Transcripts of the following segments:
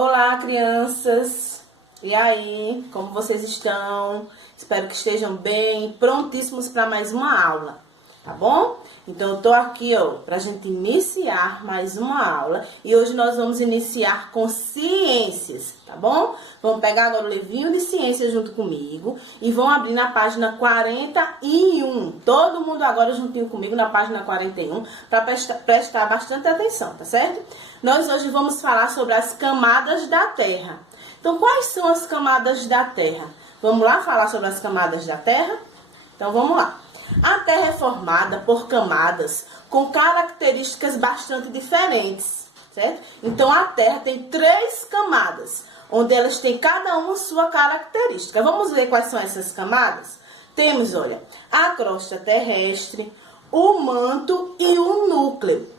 Olá, crianças! E aí, como vocês estão? Espero que estejam bem, prontíssimos para mais uma aula, tá bom? Então, eu tô aqui, ó, pra gente iniciar mais uma aula. E hoje nós vamos iniciar com ciências, tá bom? Vamos pegar agora o livrinho de ciências junto comigo e vão abrir na página 41. Todo mundo agora juntinho comigo na página 41 para prestar bastante atenção, tá certo? Nós hoje vamos falar sobre as camadas da Terra. Então, quais são as camadas da Terra? Vamos lá falar sobre as camadas da Terra? Então, vamos lá. A Terra é formada por camadas com características bastante diferentes, certo? Então, a Terra tem 3 camadas, onde elas têm cada uma sua característica. Vamos ver quais são essas camadas? Temos, olha, a crosta terrestre, o manto e o núcleo.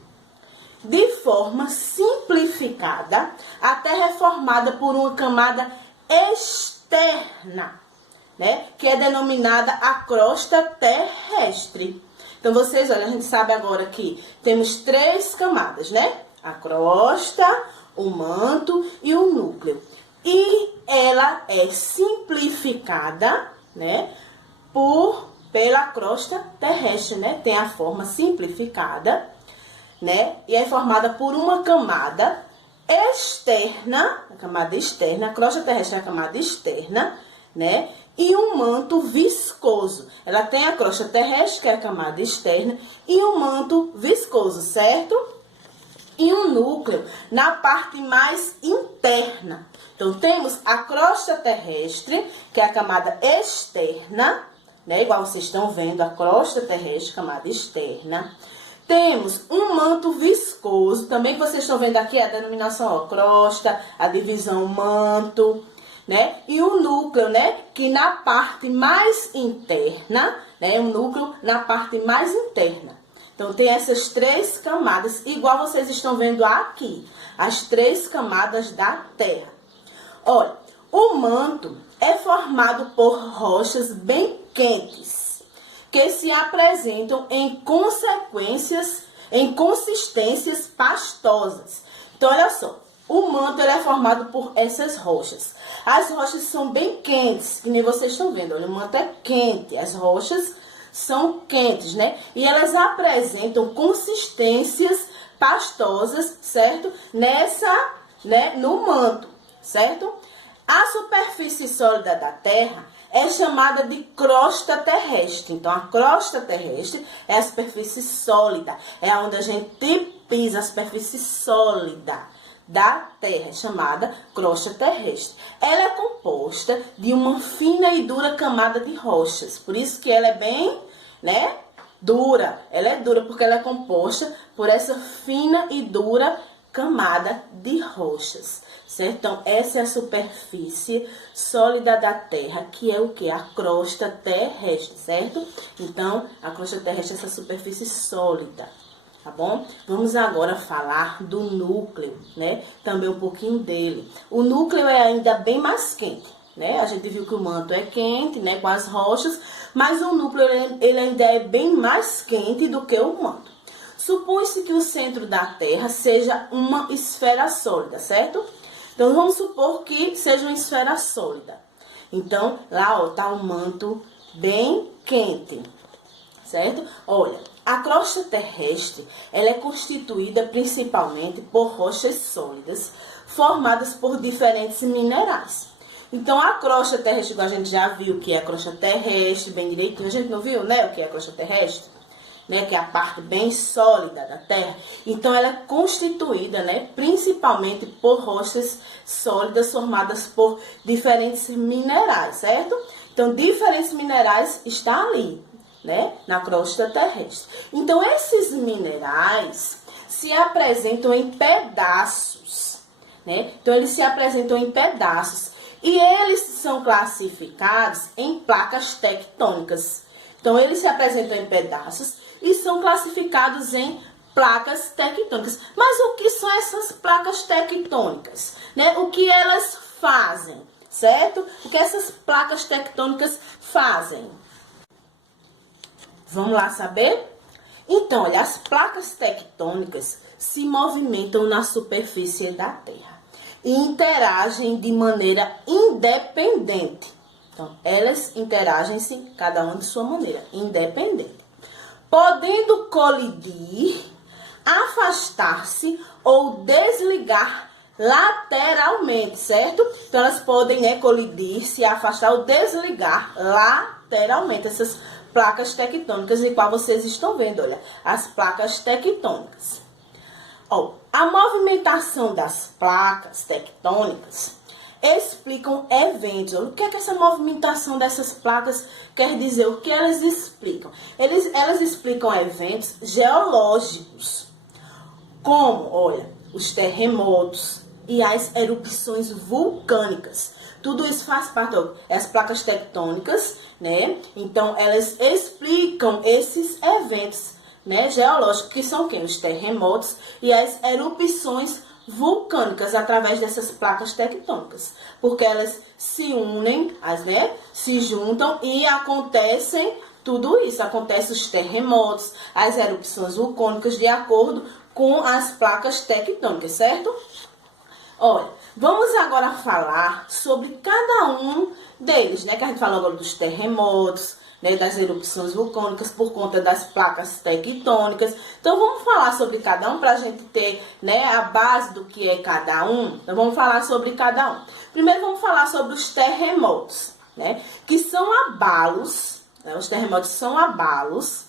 De forma simplificada, a Terra é formada por uma camada externa, né, que é denominada a crosta terrestre. Então, vocês, olha, a gente sabe agora que temos 3 camadas, né? A crosta, o manto e o núcleo. E ela é simplificada, né, pela crosta terrestre, né? Tem a forma simplificada, né? E é formada por uma camada externa, a crosta terrestre é a camada externa, né? E um manto viscoso. Ela tem a crosta terrestre, que é a camada externa, e um manto viscoso, certo? E um núcleo na parte mais interna. Então, temos a crosta terrestre, que é a camada externa, né? Igual vocês estão vendo, a crosta terrestre, camada externa. Temos um manto viscoso, também que vocês estão vendo aqui a denominação, ó, crosta, a divisão manto, né? E o núcleo, né? Que na parte mais interna, né? O núcleo na parte mais interna. Então, tem essas 3 camadas, igual vocês estão vendo aqui, as 3 camadas da Terra. Olha, o manto é formado por rochas bem quentes, que se apresentam em consistências pastosas. Então, olha só, o manto ele é formado por essas rochas. As rochas são bem quentes, que nem vocês estão vendo. Olha, o manto é quente, as rochas são quentes, né? E elas apresentam consistências pastosas, certo? No manto, certo? A superfície sólida da Terra é chamada de crosta terrestre. Então, a crosta terrestre é a superfície sólida, é onde a gente pisa, a superfície sólida da Terra, chamada crosta terrestre. Ela é composta de uma fina e dura camada de rochas, por isso que ela é bem, né, dura. Ela é dura porque ela é composta por essa fina e dura camada de rochas, certo? Então, essa é a superfície sólida da Terra, que é o que? A crosta terrestre, certo? Então, a crosta terrestre é essa superfície sólida, tá bom? Vamos agora falar do núcleo, né? Também um pouquinho dele. O núcleo é ainda bem mais quente, né? A gente viu que o manto é quente, né? Com as rochas, mas o núcleo, ele ainda é bem mais quente do que o manto. Supõe-se que o centro da Terra seja uma esfera sólida, certo? Então, vamos supor que seja uma esfera sólida. Então, lá, ó, tá um manto bem quente, certo? Olha, a crosta terrestre, ela é constituída principalmente por rochas sólidas, formadas por diferentes minerais. Então, a crosta terrestre, igual a gente já viu que é a crosta terrestre, bem direitinho, a gente não viu, né, o que é a crosta terrestre? Né, que é a parte bem sólida da Terra. Então, ela é constituída, né, principalmente por rochas sólidas formadas por diferentes minerais, certo? Então, diferentes minerais estão ali, né, na crosta terrestre. Então, esses minerais se apresentam em pedaços, né? Então, eles se apresentam em pedaços e eles são classificados em placas tectônicas. Então, eles se apresentam em pedaços e são classificados em placas tectônicas. Mas o que são essas placas tectônicas, né? O que elas fazem, certo? O que essas placas tectônicas fazem? Vamos lá saber? Então, olha, as placas tectônicas se movimentam na superfície da Terra. e interagem de maneira independente. Então, elas interagem-se, cada uma de sua maneira, independente. Podendo colidir, afastar-se ou desligar lateralmente, certo? Então, elas podem, né, colidir, se afastar ou desligar lateralmente essas placas tectônicas, igual vocês estão vendo, olha, as placas tectônicas. Ó, a movimentação das placas tectônicas explicam eventos. O que é que essa movimentação dessas placas quer dizer? O que elas explicam? Elas explicam eventos geológicos, como, olha, os terremotos e as erupções vulcânicas. Tudo isso faz parte das placas tectônicas, né? Então, elas explicam esses eventos, né, geológicos, que são quem? Os terremotos e as erupções vulcânicas através dessas placas tectônicas, porque elas se unem, né, se juntam e acontecem tudo isso, acontece os terremotos, as erupções vulcânicas de acordo com as placas tectônicas, certo? Olha, vamos agora falar sobre cada um deles, né, que a gente falou agora dos terremotos, né, das erupções vulcânicas por conta das placas tectônicas. Então, vamos falar sobre cada um para a gente ter, né, a base do que é cada um. Então, vamos falar sobre cada um. Primeiro, vamos falar sobre os terremotos, né, que são abalos, né, os terremotos são abalos,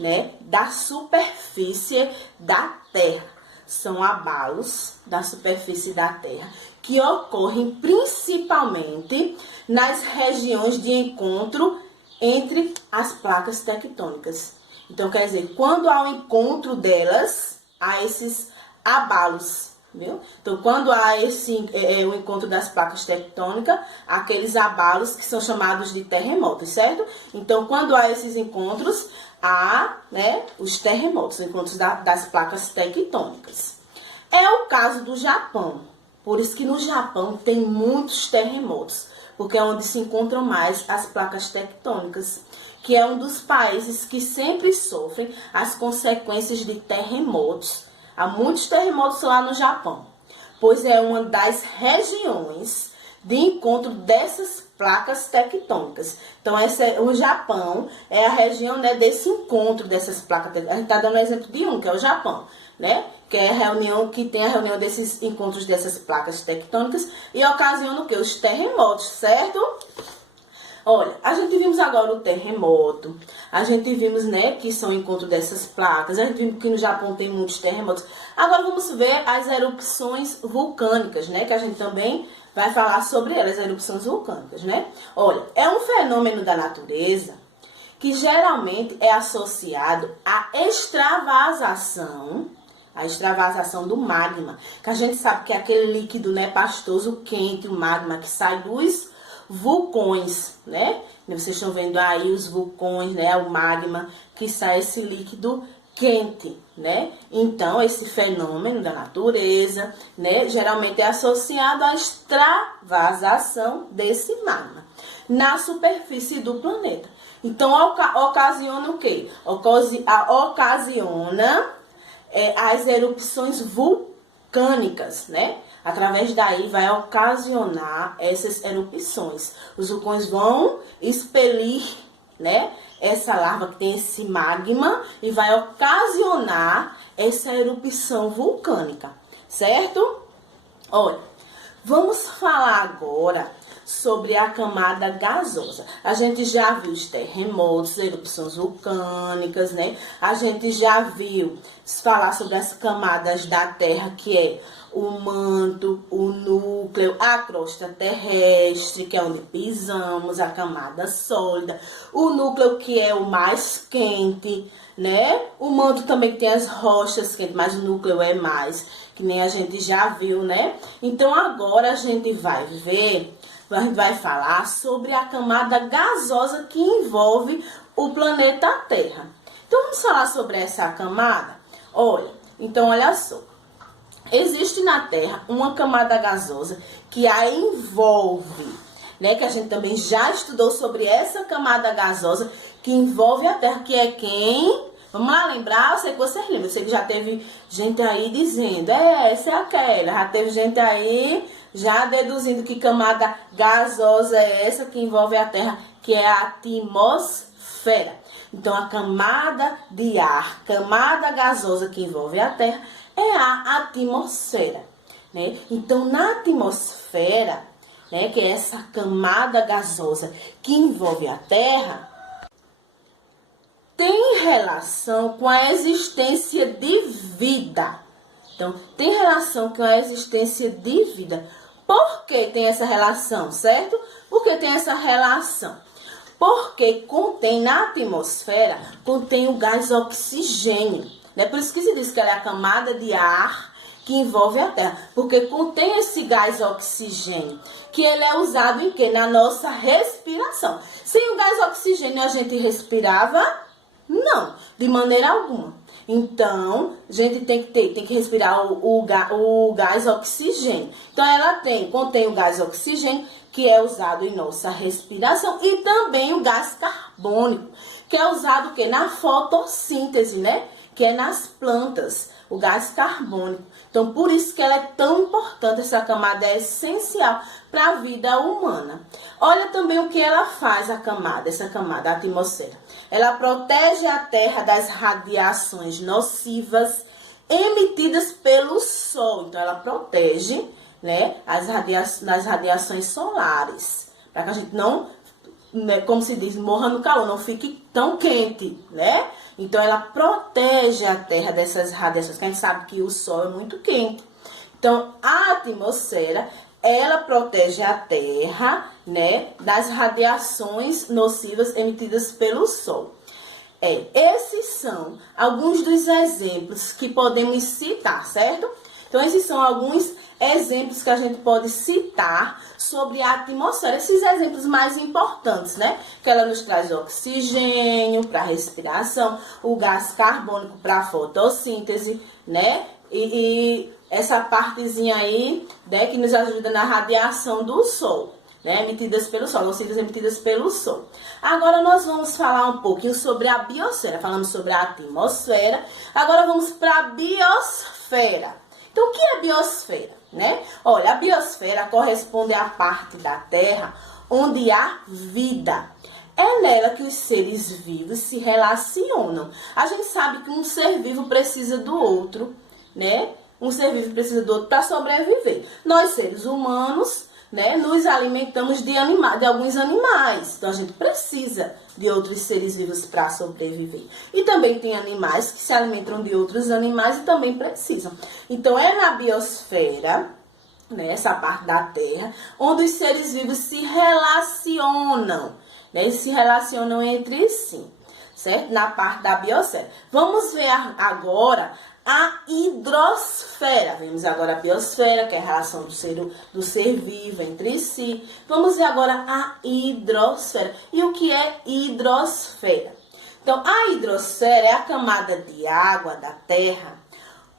né, da superfície da Terra. São abalos da superfície da Terra que ocorrem principalmente nas regiões de encontro entre as placas tectônicas. Então, quer dizer, quando há um encontro delas, há esses abalos, viu? Então, quando há o encontro das placas tectônicas, há aqueles abalos que são chamados de terremotos, certo? Então, quando há esses encontros, há, né, os terremotos, os encontros das placas tectônicas. É o caso do Japão. Por isso que no Japão tem muitos terremotos, porque é onde se encontram mais as placas tectônicas, que é um dos países que sempre sofrem as consequências de terremotos. Há muitos terremotos lá no Japão, pois é uma das regiões de encontro dessas placas tectônicas. Então, o Japão é a região, né, desse encontro dessas placas tectônicas. A gente está dando um exemplo de um, que é o Japão, né? Que é a reunião desses encontros dessas placas tectônicas e ocasiona o quê? Os terremotos, certo? Olha, a gente vimos agora o terremoto, a gente vimos, né, que são encontro dessas placas, a gente viu que no Japão tem muitos terremotos. Agora vamos ver as erupções vulcânicas, né, que a gente também vai falar sobre elas, as erupções vulcânicas, né? Olha, é um fenômeno da natureza que geralmente é associado à extravasação do magma, que a gente sabe que é aquele líquido, né, pastoso, quente, o magma que sai dos vulcões, né? Vocês estão vendo aí os vulcões, né, o magma, que sai esse líquido quente, né? Então, esse fenômeno da natureza, né, geralmente é associado à extravasação desse magma na superfície do planeta. Então, ocasiona o quê? Ocasiona as erupções vulcânicas, né? Através daí vai ocasionar essas erupções. Os vulcões vão expelir, né, essa lava que tem esse magma e vai ocasionar essa erupção vulcânica, certo? Olha, vamos falar agora sobre a camada gasosa. A gente já viu os terremotos, erupções vulcânicas, né? A gente já viu falar sobre as camadas da Terra, que é o manto, o núcleo, a crosta terrestre, que é onde pisamos, a camada sólida, o núcleo, que é o mais quente, né? O manto também tem as rochas quentes, mas o núcleo é mais, que nem a gente já viu, né? Então, agora a gente vai falar sobre a camada gasosa que envolve o planeta Terra. Então, vamos falar sobre essa camada? Olha, então, olha só. Existe na Terra uma camada gasosa que a envolve, né? Que a gente também já estudou sobre essa camada gasosa que envolve a Terra, que é quem? Vamos lá lembrar? Eu sei que vocês lembram. Eu sei que já teve gente aí dizendo, essa é aquela. Já teve gente aí já deduzindo que camada gasosa é essa que envolve a Terra, que é a atmosfera. Então, a camada de ar, camada gasosa que envolve a Terra, é a atmosfera, né? Então, na atmosfera, né, que é essa camada gasosa que envolve a Terra, tem relação com a existência de vida. Então, tem relação com a existência de vida. Por que tem essa relação, certo? Por que tem essa relação? Porque contém na atmosfera, contém o gás oxigênio. Né? Por isso que se diz que ela é a camada de ar que envolve a Terra. Porque contém esse gás oxigênio, que ele é usado em quê? Na nossa respiração. Sem o gás oxigênio a gente respirava? Não, de maneira alguma. Então, a gente tem que respirar o gás oxigênio. Então, ela contém o gás oxigênio, que é usado em nossa respiração, e também o gás carbônico, que é usado o quê? Na fotossíntese, né? Que é nas plantas, o gás carbônico. Então, por isso que ela é tão importante, essa camada é essencial para a vida humana. Olha também o que ela faz, essa camada, a atmosfera. Ela protege a Terra das radiações nocivas emitidas pelo Sol. Então, ela protege, né, das radiações solares, para que a gente não, né, como se diz, morra no calor, não fique tão quente, né? Então, ela protege a Terra dessas radiações, que a gente sabe que o Sol é muito quente. Então, a atmosfera, ela protege a Terra, né, das radiações nocivas emitidas pelo Sol. Esses são alguns dos exemplos que podemos citar, certo? Então, esses são alguns exemplos que a gente pode citar sobre a atmosfera. Esses exemplos mais importantes, né? Que ela nos traz oxigênio para respiração, o gás carbônico para fotossíntese, né? E essa partezinha aí, né, que nos ajuda na radiação do Sol, né, emitidas pelo Sol, nocivas emitidas pelo Sol. Agora nós vamos falar um pouquinho sobre a biosfera. Falamos sobre a atmosfera, agora vamos para a biosfera. Então, o que é a biosfera, né? Olha, a biosfera corresponde à parte da Terra onde há vida. É nela que os seres vivos se relacionam. A gente sabe que um ser vivo precisa do outro, né? Um ser vivo precisa do outro para sobreviver. Nós, seres humanos, né, nos alimentamos de alguns animais. Então, a gente precisa de outros seres vivos para sobreviver. E também tem animais que se alimentam de outros animais e também precisam. Então, é na biosfera, né, essa parte da Terra, onde os seres vivos se relacionam. Né, eles se relacionam entre si, certo? Na parte da biosfera. Vamos ver agora a hidrosfera. Vemos agora a biosfera, que é a relação do ser vivo entre si. Vamos ver agora a hidrosfera. E o que é hidrosfera? Então, a hidrosfera é a camada de água da Terra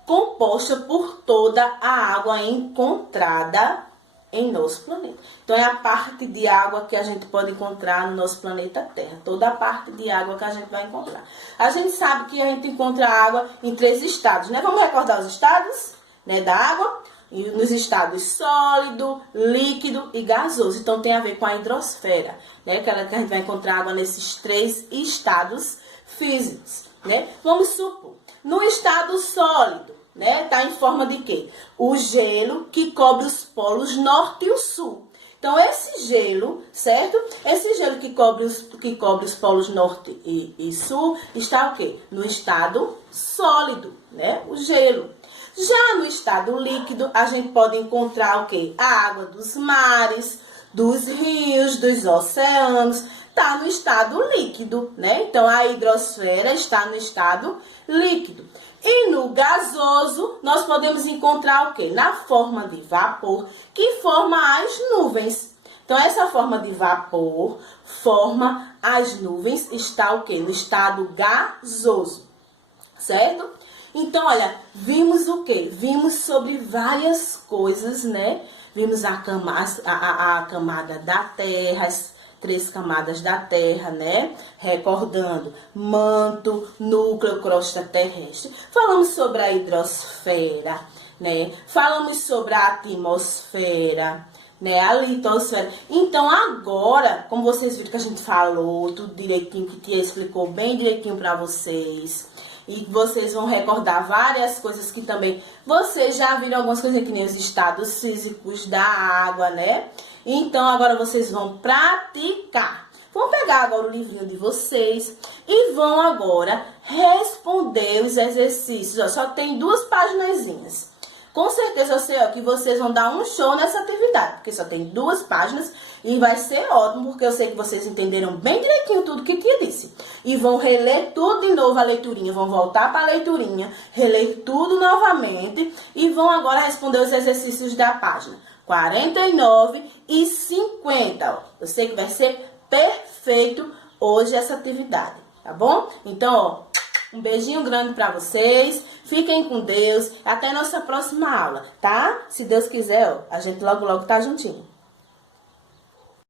composta por toda a água encontrada em nosso planeta. Então, é a parte de água que a gente pode encontrar no nosso planeta Terra. Toda a parte de água que a gente vai encontrar. A gente sabe que a gente encontra água em 3 estados, né? Vamos recordar os estados, né, da água? Nos estados sólido, líquido e gasoso. Então, tem a ver com a hidrosfera, né? Que a gente vai encontrar água nesses 3 estados físicos, né? Vamos supor, no estado sólido, né, tá em forma de quê? O gelo que cobre os polos norte e o sul. Então, esse gelo, certo? Esse gelo que cobre os polos norte e sul está o quê? No estado sólido, né? O gelo. Já no estado líquido, a gente pode encontrar o quê? A água dos mares, dos rios, dos oceanos. Está no estado líquido, né? Então, a hidrosfera está no estado líquido. E no gasoso, nós podemos encontrar o quê? Na forma de vapor, que forma as nuvens. Então, essa forma de vapor forma as nuvens, está o quê? No estado gasoso, certo? Então, olha, vimos o quê? Vimos sobre várias coisas, né? Vimos a camada da Terra, 3 camadas da Terra, né? Recordando, manto, núcleo, crosta terrestre. Falamos sobre a hidrosfera, né? Falamos sobre a atmosfera, né? A litosfera. Então, agora, como vocês viram que a gente falou tudo direitinho, que Tia explicou bem direitinho para vocês, e vocês vão recordar várias coisas que também vocês já viram, algumas coisas que nem os estados físicos da água, né? Então, agora vocês vão praticar. Vão pegar agora o livrinho de vocês e vão agora responder os exercícios. Ó, só tem 2 paginazinhas. Com certeza eu sei, ó, que vocês vão dar um show nessa atividade, porque só tem 2 páginas e vai ser ótimo, porque eu sei que vocês entenderam bem direitinho tudo que Tia disse. E vão reler tudo de novo a leiturinha, vão voltar para a leiturinha, reler tudo novamente e vão agora responder os exercícios da página 49 e 50. Ó. Eu sei que vai ser perfeito hoje essa atividade, tá bom? Então, ó, um beijinho grande para vocês. Fiquem com Deus. Até a nossa próxima aula, tá? Se Deus quiser, ó, a gente logo tá juntinho.